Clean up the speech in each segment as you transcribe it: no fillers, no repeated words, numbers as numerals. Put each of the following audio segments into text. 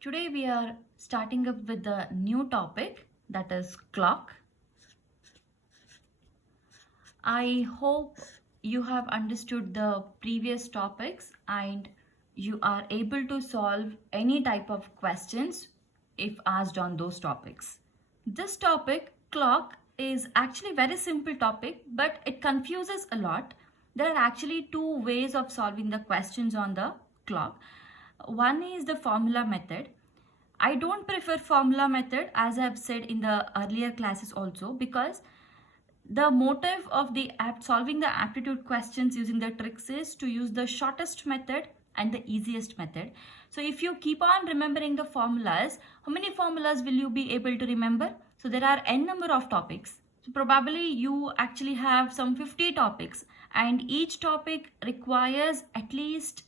Today we are starting up with a new topic, that is clock. I hope you have understood the previous topics and you are able to solve any type of questions if asked on those topics. This topic, clock, is actually very simple topic, but it confuses a lot. There are actually two ways of solving the questions on the clock. One is the formula method. I don't prefer formula method, as I have said in the earlier classes also, because the motive of the solving the aptitude questions using the tricks is to use the shortest method and the easiest method. So if you keep on remembering the formulas, how many formulas will you be able to remember? So there are n number of topics. So probably you actually have some 50 topics, and each topic requires at least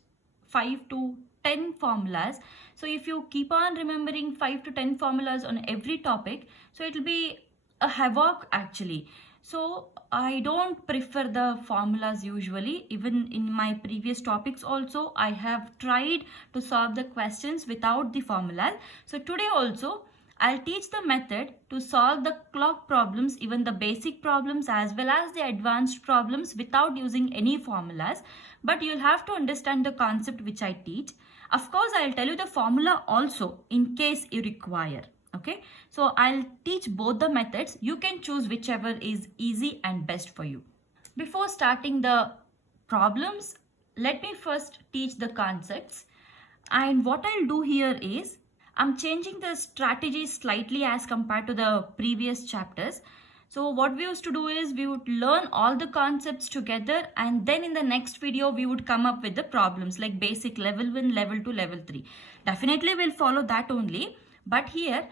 5 to 10 formulas. So if you keep on remembering 5 to 10 formulas on every topic, so it will be a havoc actually. So I don't prefer the formulas usually. Even in my previous topics also, I have tried to solve the questions without the formulas. So today also I'll teach the method to solve the clock problems, even the basic problems as well as the advanced problems, without using any formulas. But you'll have to understand the concept which I teach. Of course, I'll tell you the formula also in case you require. Okay, so I'll teach both the methods. You can choose whichever is easy and best for you. Before starting the problems, let me first teach the concepts. And what I'll do here is, I'm changing the strategy slightly as compared to the previous chapters. So what we used to do is, we would learn all the concepts together, and then in the next video we would come up with the problems like basic level 1, level 2, level 3. Definitely we'll follow that only. But here,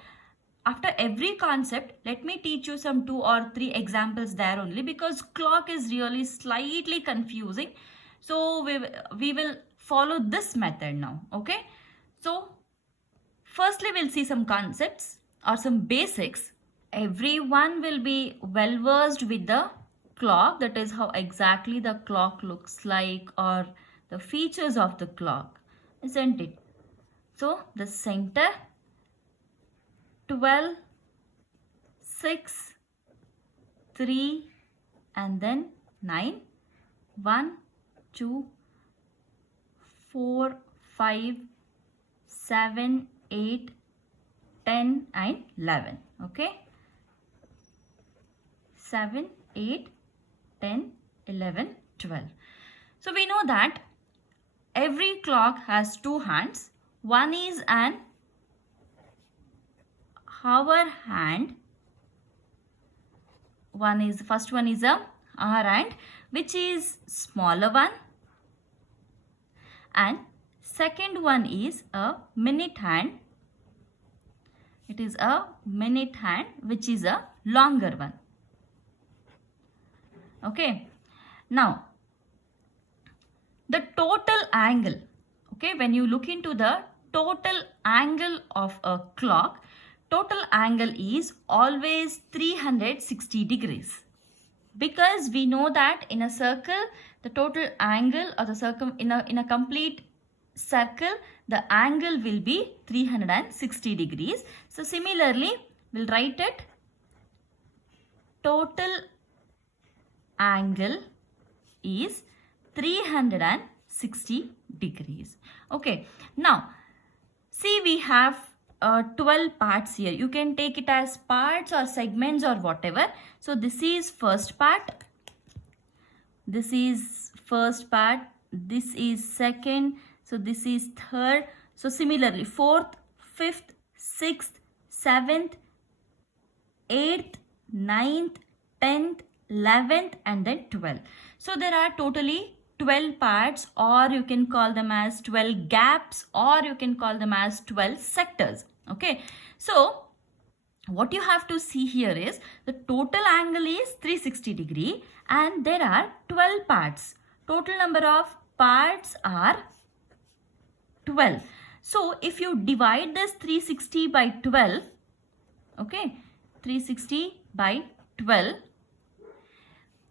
after every concept, let me teach you some 2 or 3 examples there only, because clock is really slightly confusing. So we will follow this method now. Okay. So firstly, we'll see some concepts or some basics. Everyone will be well versed with the clock, that is how exactly the clock looks like, or the features of the clock, isn't it? So the center, 12, 6, 3, and then 9, 1, 2, 4, 5, 7, 8, 10 and 11. Okay, 7, 8, 10, 11, 12. So we know that every clock has two hands. One is an hour hand. First one is a hour hand, which is smaller one, and second one is a minute hand. It is a minute hand, which is a longer one. Okay. Now, the total angle. Okay, when you look into the total angle of a clock, total angle is always 360 degrees. Because we know that in a circle, the total angle, or the in a complete circle, the angle will be 360 degrees. So similarly, we'll write it, total angle is 360 degrees. Okay, now see, we have 12 parts here. You can take it as parts or segments or whatever. So this is first part, this is first part, this is second, so this is third. So similarly, fourth, fifth, sixth, seventh, 8th, 9th, 10th, 11th, and then 12th. So there are totally 12 parts, or you can call them as 12 gaps, or you can call them as 12 sectors. Okay, so what you have to see here is, the total angle is 360 degree and there are 12 parts. Total number of parts are 12. So if you divide this 360 by 12, okay, 360 by 12,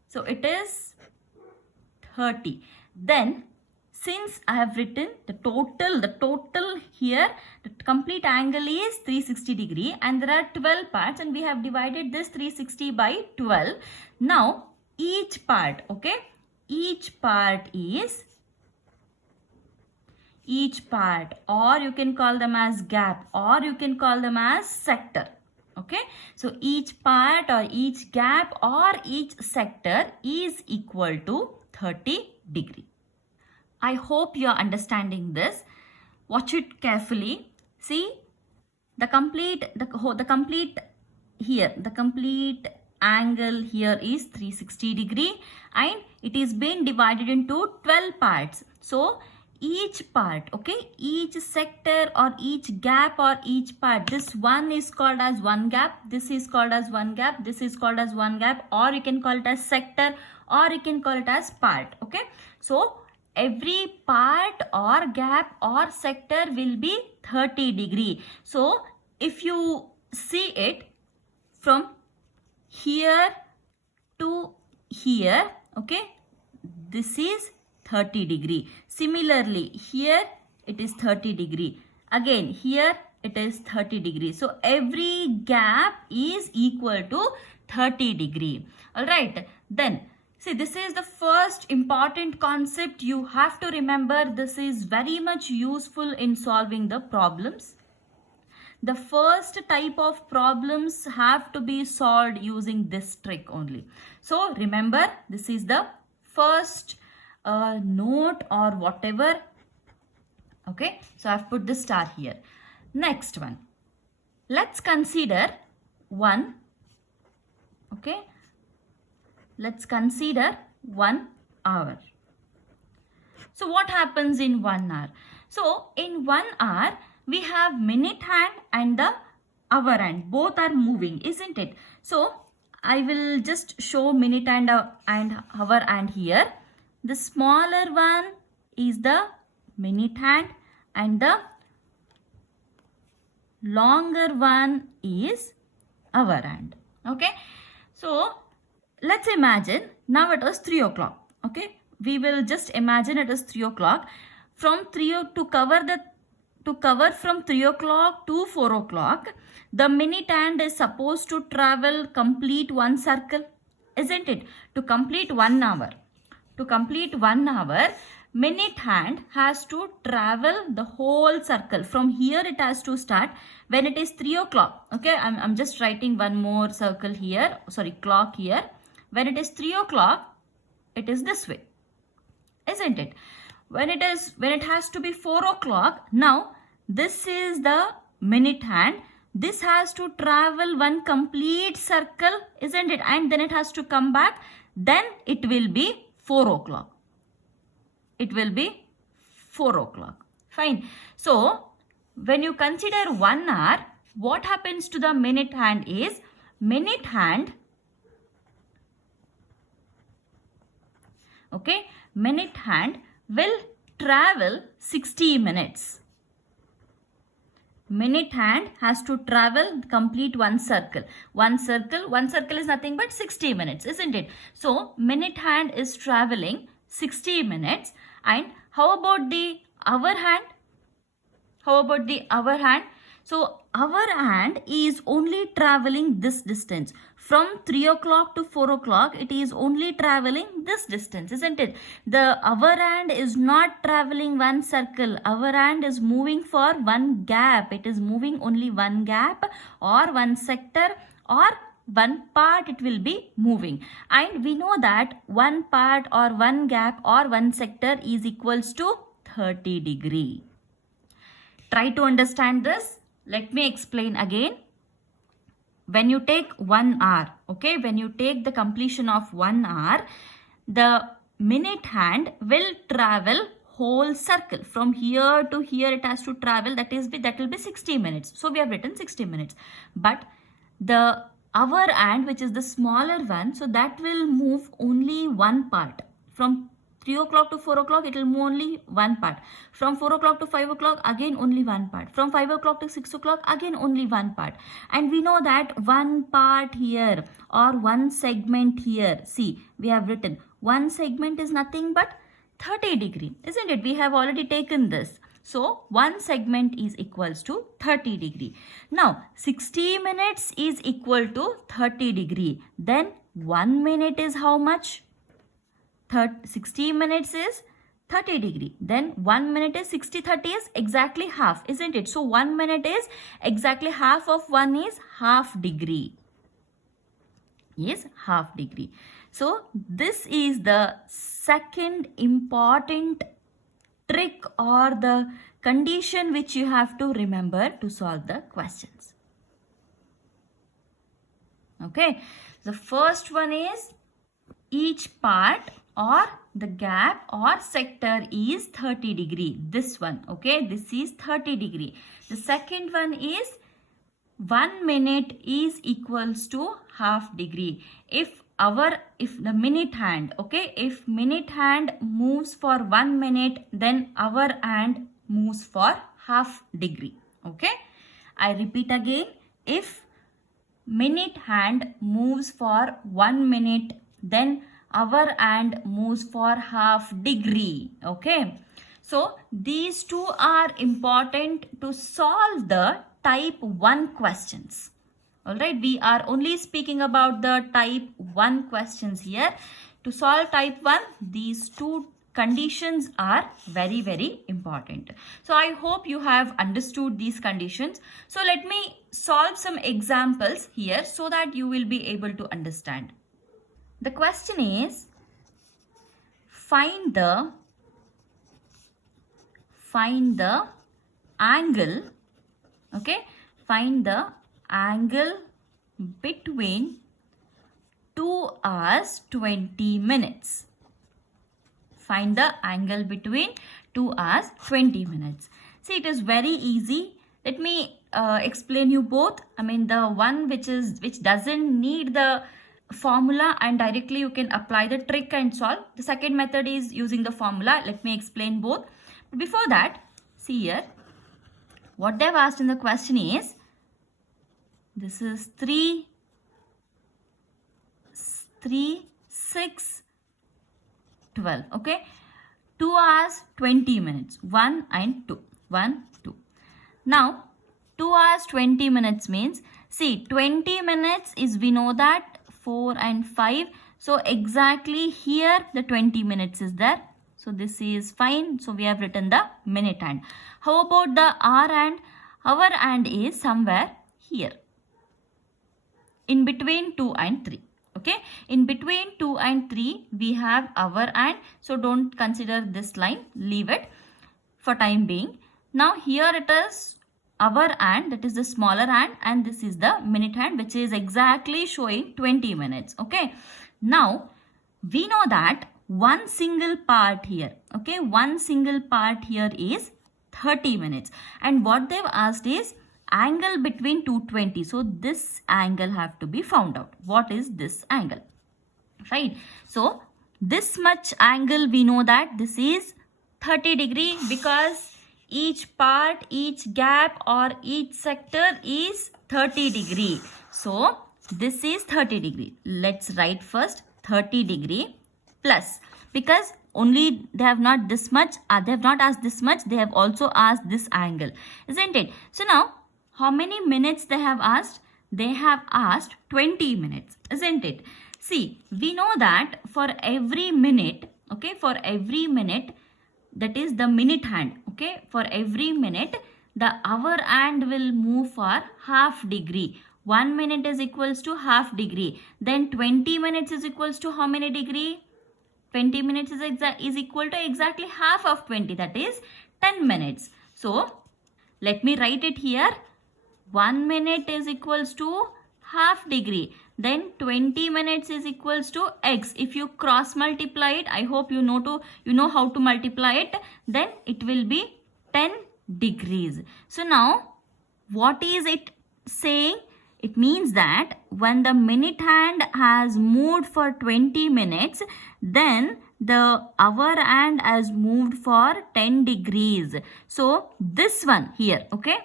so it is 30. Then since I have written the total here, the complete angle is 360 degree and there are 12 parts and we have divided this 360 by 12. Now each part, okay, each part, or you can call them as gap, or you can call them as sector. Okay, so each part or each gap or each sector is equal to 30 degree. I hope you are understanding this. Watch it carefully. See, the complete angle here is 360 degree and it is being divided into 12 parts. So each part, okay, each sector or each gap or each part, this one is called as one gap, this is called as one gap, this is called as one gap, or you can call it as sector, or you can call it as part. Okay, so every part or gap or sector will be 30 degree. So if you see it from here to here, okay, this is 30 degree. Similarly, here it is 30 degree. Again, here it is 30 degree. So every gap is equal to 30 degree. Alright, then see, this is the first important concept you have to remember. This is very much useful in solving the problems. The first type of problems have to be solved using this trick only. So remember, this is the first note or whatever. Okay, so I've put the star here. Next one, let's consider one. Okay, let's consider 1 hour. So what happens in 1 hour? So in 1 hour, we have minute hand and the hour hand. Both are moving, isn't it? So I will just show minute and hour hand here. The smaller one is the minute hand and the longer one is hour hand. Okay, so let's imagine now it is 3 o'clock. Okay, we will just imagine it is 3 o'clock. From 3 to cover from 3 o'clock to 4 o'clock, the minute hand is supposed to travel complete one circle, isn't it? To complete 1 hour. To complete 1 hour, minute hand has to travel the whole circle. From here it has to start when it is 3 o'clock. Okay, I'm just writing one more circle here, sorry, clock here. When it is 3 o'clock, it is this way, isn't it? When it has to be 4 o'clock, now this is the minute hand. This has to travel one complete circle, isn't it? And then it has to come back. Then it will be 4 o'clock. It will be 4 o'clock. Fine. So when you consider 1 hour, what happens to the minute hand is, minute hand, okay, minute hand will travel 60 minutes. Minute hand has to travel complete one circle. One circle is nothing but 60 minutes, isn't it? So minute hand is traveling 60 minutes. And how about the hour hand? How about the hour hand? So hour hand is only traveling this distance. From 3 o'clock to 4 o'clock, it is only traveling this distance, isn't it? The hour hand is not traveling one circle. Hour hand is moving for one gap. It is moving only one gap or one sector or one part it will be moving. And we know that one part or one gap or one sector is equals to 30 degree. Try to understand this. Let me explain again. When you take 1 hour, okay, when you take the completion of 1 hour, the minute hand will travel whole circle. From here to here it has to travel, that will be 60 minutes. So we have written 60 minutes. But the hour hand, which is the smaller one, so that will move only one part. From 3 o'clock to 4 o'clock, it will move only one part. From 4 o'clock to 5 o'clock, again only one part. From 5 o'clock to 6 o'clock, again only one part. And we know that one part here or one segment here, see, we have written one segment is nothing but 30 degree, isn't it? We have already taken this. So, one segment is equals to 30 degree. Now, 60 minutes is equal to 30 degree. Then, 1 minute is how much? 60 minutes is 30 degree. Then 1 minute is 60, 30 is exactly half, isn't it? So 1 minute is exactly half of 1 is half degree. Is half degree. So this is the second important trick or the condition which you have to remember to solve the questions. Okay. The first one is each part or the gap or sector is 30 degree. This one, okay, this is 30 degree. The second one is 1 minute is equals to half degree. If the minute hand, okay, if minute hand moves for 1 minute, then hour hand moves for half degree. Okay, I repeat again, if minute hand moves for 1 minute, then hour hand moves for half degree. Okay, so these two are important to solve the type 1 questions. Alright, we are only speaking about the type 1 questions here. To solve type 1, these two conditions are very, very important. So I hope you have understood these conditions. So let me solve some examples here so that you will be able to understand. The question is, find the angle, okay, find the angle between 2 hours 20 minutes. Find the angle between 2 hours 20 minutes. See, it is very easy. Let me explain you both. I mean, the one which doesn't need the formula and directly you can apply the trick and solve. The second method is using the formula. Let me explain both. But before that, see here, what they've asked in the question is, this is 3, 6, 12. Okay, 2 hours 20 minutes, 1 and 2, 1, 2. Now 2 hours 20 minutes means, see, 20 minutes is, we know that 4 and 5. So exactly here the 20 minutes is there. So this is fine. So we have written the minute hand. How about the hour hand? Hour hand is somewhere here, in between 2 and 3. Okay, in between 2 and 3 we have hour hand. So don't consider this line, leave it for time being. Now here it is hour hand, that is the smaller hand, and this is the minute hand which is exactly showing 20 minutes. Okay, now we know that one single part here, okay, one single part here is 30 minutes, and what they've asked is angle between 220. So this angle have to be found out. What is this angle? Right, so this much angle we know that this is 30 degree because each part, each gap or each sector is 30 degree. So this is 30 degree. Let's write first 30 degree plus, because only they have not this much, they have not asked this much, they have also asked this angle, isn't it? So now how many minutes they have asked? They have asked 20 minutes, isn't it? See, we know that for every minute, okay, for every minute, that is the minute hand, okay, for every minute the hour hand will move for half degree. 1 minute is equals to half degree. Then 20 minutes is equals to how many degree? 20 minutes is equal to exactly half of 20, that is 10 minutes. So let me write it here. 1 minute is equals to half degree. Then 20 minutes is equals to x. If you cross multiply it, I hope you know how to multiply it, then it will be 10 degrees. So now what is it saying? It means that when the minute hand has moved for 20 minutes, then the hour hand has moved for 10 degrees. So this one here, okay,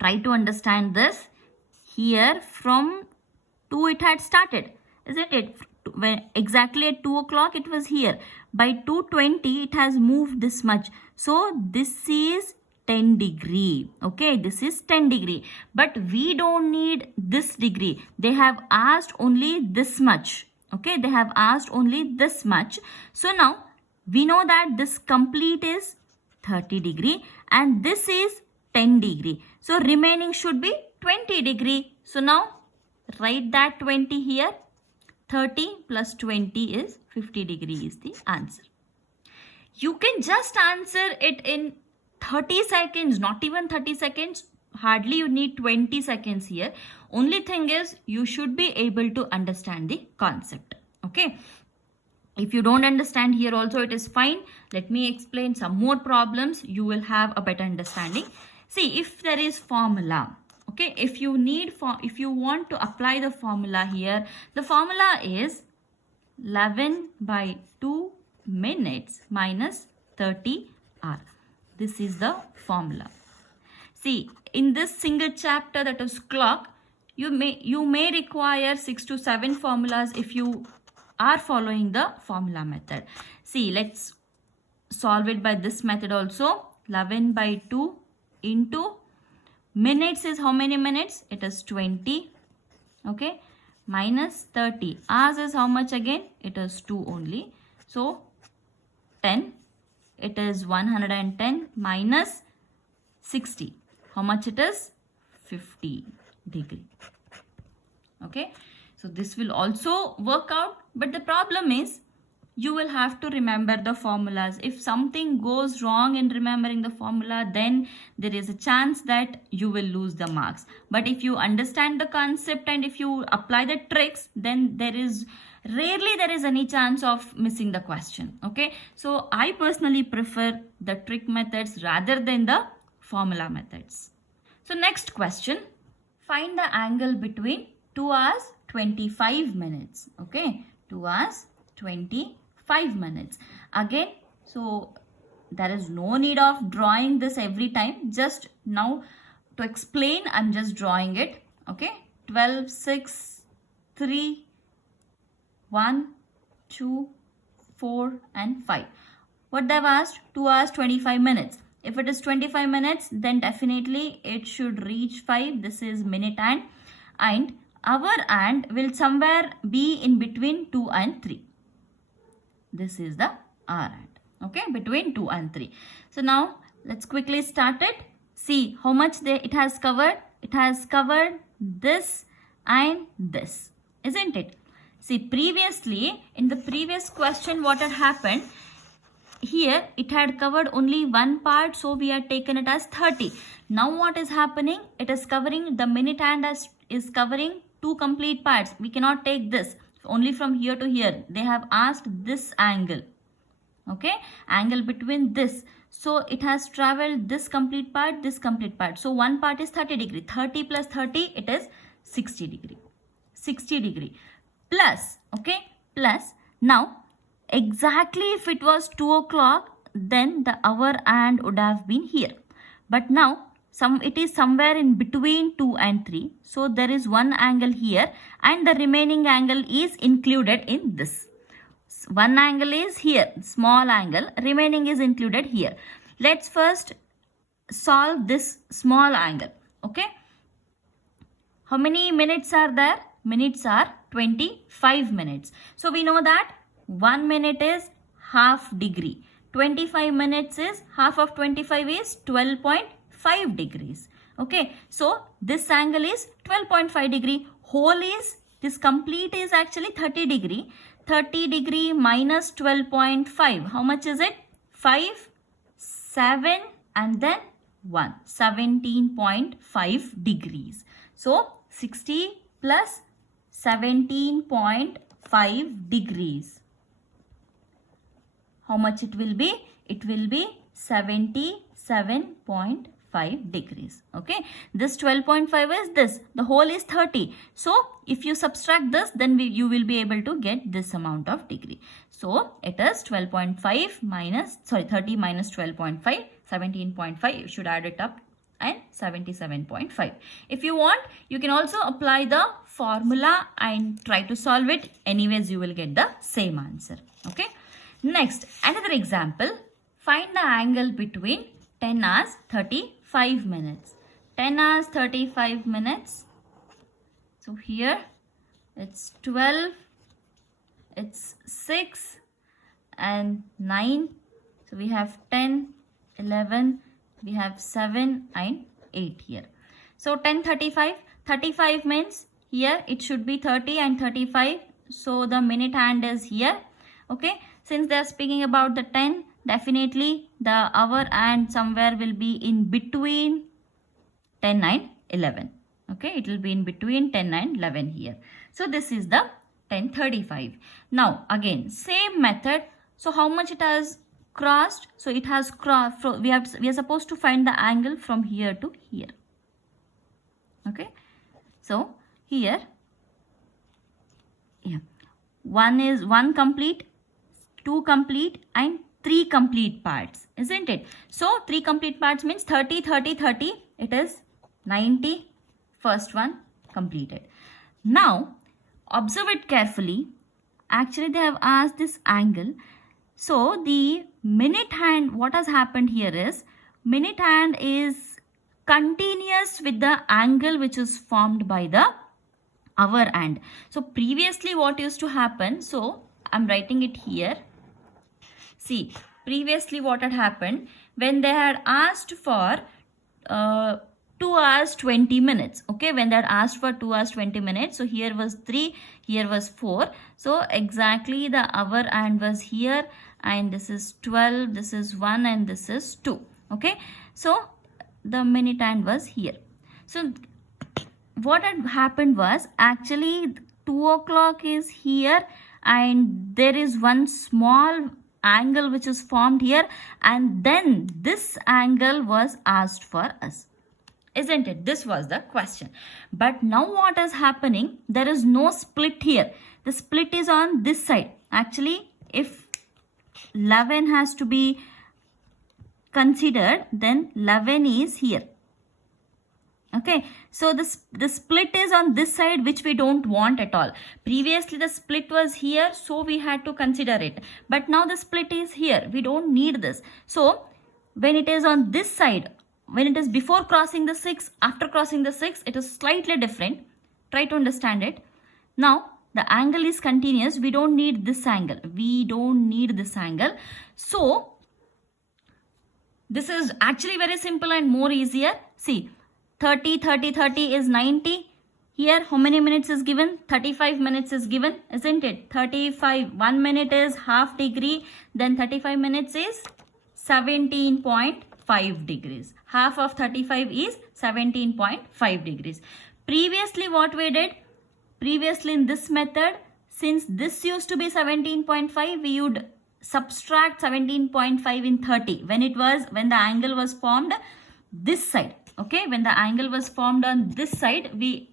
try to understand this. Here from 2 it had started, isn't it? when exactly at 2 o'clock it was here. By 2:20 it has moved this much. So this is 10 degree. Okay, this is 10 degree. But we don't need this degree. They have asked only this much. Okay, they have asked only this much. So now we know that this complete is 30 degree and this is 10 degree. So remaining should be 20 degree. So now write that 20 here. 30 plus 20 is 50 degree is the answer. You can just answer it in 30 seconds, not even 30 seconds. Hardly you need 20 seconds here. Only thing is you should be able to understand the concept. Okay. If you don't understand here also, it is fine. Let me explain some more problems. You will have a better understanding. See, if there is formula, okay, if you want to apply the formula here, the formula is 11 by 2 minutes minus 30 hour. This is the formula. See, in this single chapter, that is clock, you may require 6 to 7 formulas if you are following the formula method. See, let's solve it by this method also. 11 by 2 into minutes is how many minutes? It is 20. Okay. Minus 30. Hours is how much again? It is 2 only. So 10. It is 110 minus 60. How much it is? 50 degree. Okay. So this will also work out. But the problem is you will have to remember the formulas. If something goes wrong in remembering the formula, then there is a chance that you will lose the marks. But if you understand the concept and if you apply the tricks, then rarely there is any chance of missing the question. Okay. So I personally prefer the trick methods rather than the formula methods. So next question. Find the angle between 2 hours 25 minutes. Okay. 2 hours 25 minutes. Again, so there is no need of drawing this every time. Just now to explain, I'm just drawing it. Okay. 12, 6, 3, 1, 2, 4 and 5. What they've asked? 2 hours 25 minutes. If it is 25 minutes, then definitely it should reach 5. This is minute hand. And hour hand will somewhere be in between 2 and 3. This is the hour hand. Okay, between 2 and 3. So now let's quickly start it. See how much it has covered. It has covered this and this, isn't it? See, previously in the previous question, what had happened? Here it had covered only one part, so we had taken it as 30. Now what is happening? It is covering the minute hand is covering 2 complete parts. We cannot take this only from here to here. They have asked this angle. Okay, angle between this. So it has traveled this complete part, this complete part. So one part is 30 degree. 30 plus 30, it is 60 degree. 60 degree plus, okay, plus. Now exactly if it was 2 o'clock, then the hour hand would have been here. But now it is somewhere in between 2 and 3. So there is one angle here and the remaining angle is included in this. One angle is here, small angle, remaining is included here. Let's first solve this small angle. Okay. How many minutes are there? Minutes are 25 minutes. So we know that 1 minute is half degree. 25 minutes is half of 25 is 12.5 degrees. Okay. So this angle is 12.5 degree. Whole is, this complete is actually 30 degree. 30 degree minus 12.5. How much is it? 5, 7 and then 1. 17.5 degrees. So 60 plus 17.5 degrees. How much it will be? It will be 77.5 degrees. Okay. This 12.5 is this. The whole is 30. So if you subtract this, then you will be able to get this amount of degree. So it is 12.5 minus, 30 minus 12.5, 17.5. You should add it up and 77.5. If you want, you can also apply the formula and try to solve it. Anyways, you will get the same answer. Okay. Next, another example. Find the angle between 10 hours 35 minutes. 10 hours 35 minutes. So here it's 12, it's 6 and 9. So we have 10, 11, we have 7 and 8 here. So 10, 35. 35 means here it should be 30 and 35. So the minute hand is here. Okay. Since they are speaking about the 10, definitely the hour and somewhere will be in between 10 and 11. Okay. It will be in between 10 and 11 here. So this is the 10:35. Now again, same method. So how much it has crossed? So it has crossed. We are supposed to find the angle from here to here. Okay. So here, yeah, one complete, 2 complete and 3 complete parts, isn't it? So 3 complete parts means 30, 30, 30. It is 90. First one completed. Now observe it carefully. Actually, they have asked this angle. So the minute hand, what has happened here is, minute hand is continuous with the angle which is formed by the hour hand. So previously what used to happen, so I'm writing it here. See, previously what had happened, when they had asked for 2 hours 20 minutes. Okay, when they had asked for 2 hours 20 minutes. So here was 3, here was 4. So exactly the hour hand was here, and this is 12, this is 1 and this is 2. Okay, so the minute hand was here. So what had happened was, actually 2 o'clock is here and there is one small angle which is formed here, and then this angle was asked for us, isn't it? This was the question. But now what is happening, there is no split here. The split is on this side. Actually, if 11 has to be considered, then 11 is here. Okay, so the split is on this side, which we don't want at all. Previously the split was here, so we had to consider it, but now the split is here, we don't need this. So when it is on this side, when it is before crossing the 6, after crossing the 6, it is slightly different. Try to understand it. Now the angle is continuous, we don't need this angle, so this is actually very simple and more easier. See, 30, 30, 30 is 90. Here, how many minutes is given? 35 minutes is given, isn't it? 35, 1 minute is half degree. Then 35 minutes is 17.5 degrees. Half of 35 is 17.5 degrees. Previously, what we did? Previously in this method, since this used to be 17.5, we would subtract 17.5 in 30 when the angle was formed this side. Okay, when the angle was formed on this side, we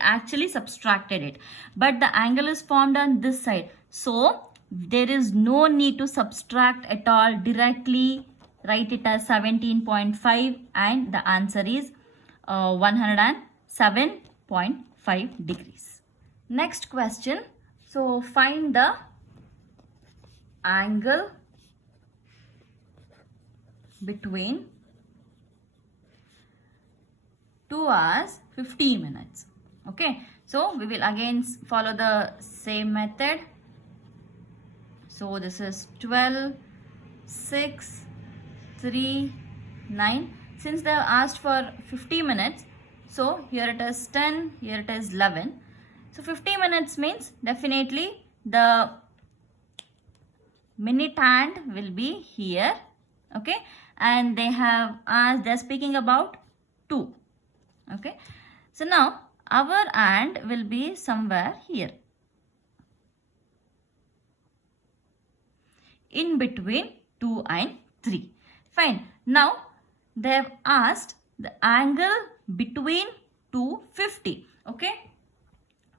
actually subtracted it, but the angle is formed on this side, so there is no need to subtract at all. Directly write it as 17.5 and the answer is 107.5 degrees. Next question. So find the angle between 2 hours 15 minutes. Okay, so we will again follow the same method. So this is 12, 6, 3, 9. Since they have asked for 50 minutes, so here it is 10, here it is 11. So 50 minutes means definitely the minute hand will be here. Okay, and they have asked, they are speaking about 2. Okay, so now our hand will be somewhere here, in between 2 and 3. Fine. Now they have asked the angle between 250. Okay,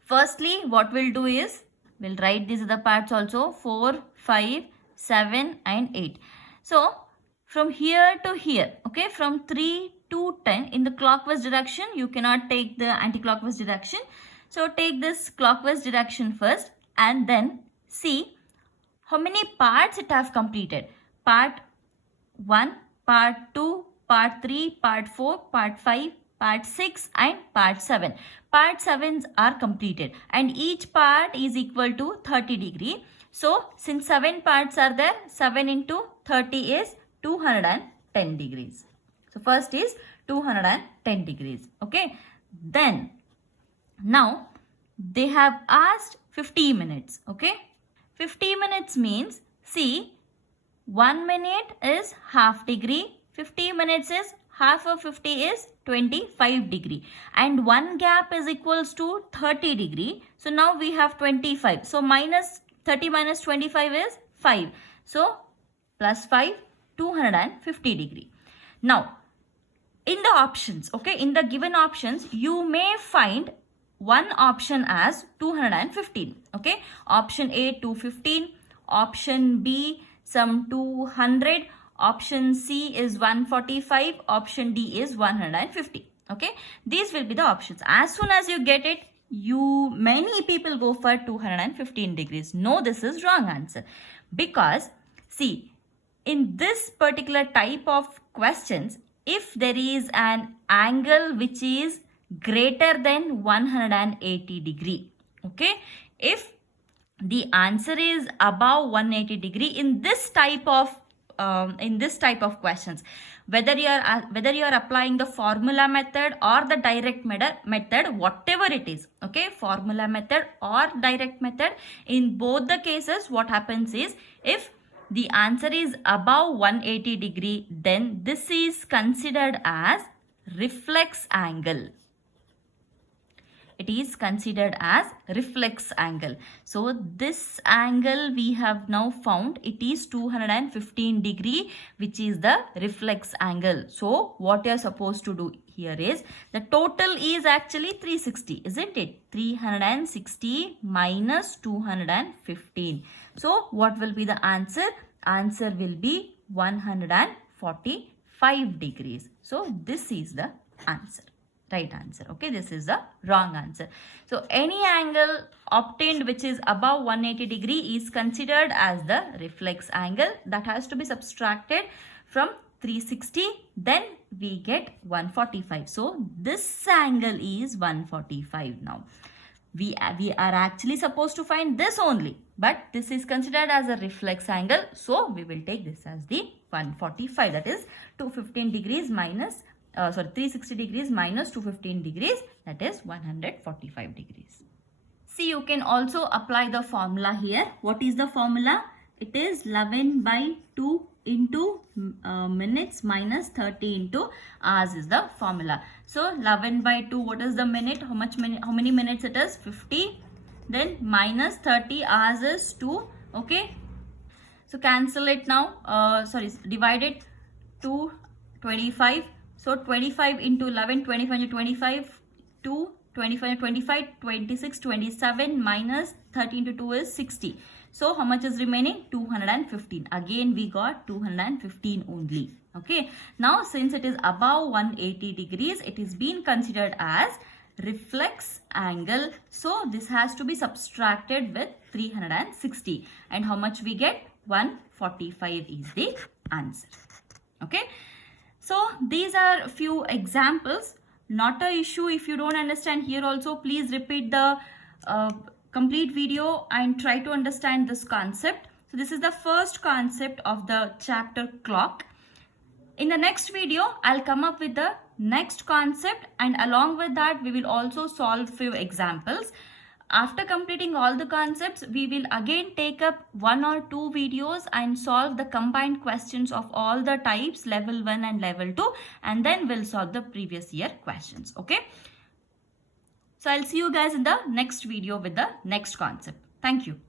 firstly what we'll do is, we'll write these other parts also, 4, 5, 7 and 8. So from here to here, okay, from 3 to 10 in the clockwise direction, you cannot take the anti-clockwise direction. So take this clockwise direction first and then see how many parts it have completed. Part 1, part 2, part 3, part 4, part 5, part 6 and part 7. Part 7s are completed and each part is equal to 30 degree. So since 7 parts are there, 7 into 30 is 210 degrees. So first is 210 degrees. Okay. Then now they have asked 50 minutes. Okay. 50 minutes means, see, 1 minute is half degree, 50 minutes is half of 50 is 25 degree and one gap is equals to 30 degree. So now we have 25. So minus 30 minus 25 is 5. So plus 5, 250 degree. Now in the options, okay, in the given options, you may find one option as 215. Okay, option A 215, option B some 200, option C is 145, option D is 150. Okay, these will be the options. As soon as you get it, many people go for 215 degrees. No, this is wrong answer, because see, in this particular type of questions, if there is an angle which is greater than 180 degree, okay, if the answer is above 180 degree in this type of questions, whether you are applying the formula method or the direct method, whatever it is, okay, formula method or direct method, in both the cases what happens is, if the answer is above 180 degree, then this is considered as reflex angle. It is considered as reflex angle. So this angle we have now found, it is 215 degree, which is the reflex angle. So what you are supposed to do here is, the total is actually 360, isn't it? 360 minus 215. So what will be the answer? Answer will be 145 degrees. So this is the answer. Right answer. Okay, this is the wrong answer. So any angle obtained which is above 180 degree is considered as the reflex angle. That has to be subtracted from 360. Then we get 145. So this angle is 145 now. We are actually supposed to find this only, but this is considered as a reflex angle. So we will take this as the 145. That is 215 degrees minus 360 degrees minus 215 degrees, that is 145 degrees. See, you can also apply the formula here. What is the formula? It is 11 by 2 into minutes minus 30 into hours is the formula. So 11 by 2, what is the minute? How many minutes it is? 50. Then minus 30 hours is 2. Okay. So cancel it now. Divide it to 25. So 25 into 11, 25 into 25, 2, 25 into 25, 26, 27 minus 30 into 2 is 60. So how much is remaining? 215. Again we got 215 only. Okay. Now since it is above 180 degrees, it is being considered as reflex angle. So this has to be subtracted with 360. And how much we get? 145 is the answer. Okay. So these are a few examples. Not an issue if you don't understand here also. Please repeat the complete video and try to understand this concept. So this is the first concept of the chapter clock. In the next video, I'll come up with the next concept, and along with that we will also solve few examples. After completing all the concepts, we will again take up 1 or 2 videos and solve the combined questions of all the types, level 1 and level 2, and then we'll solve the previous year questions. Okay. So I'll see you guys in the next video with the next concept. Thank you.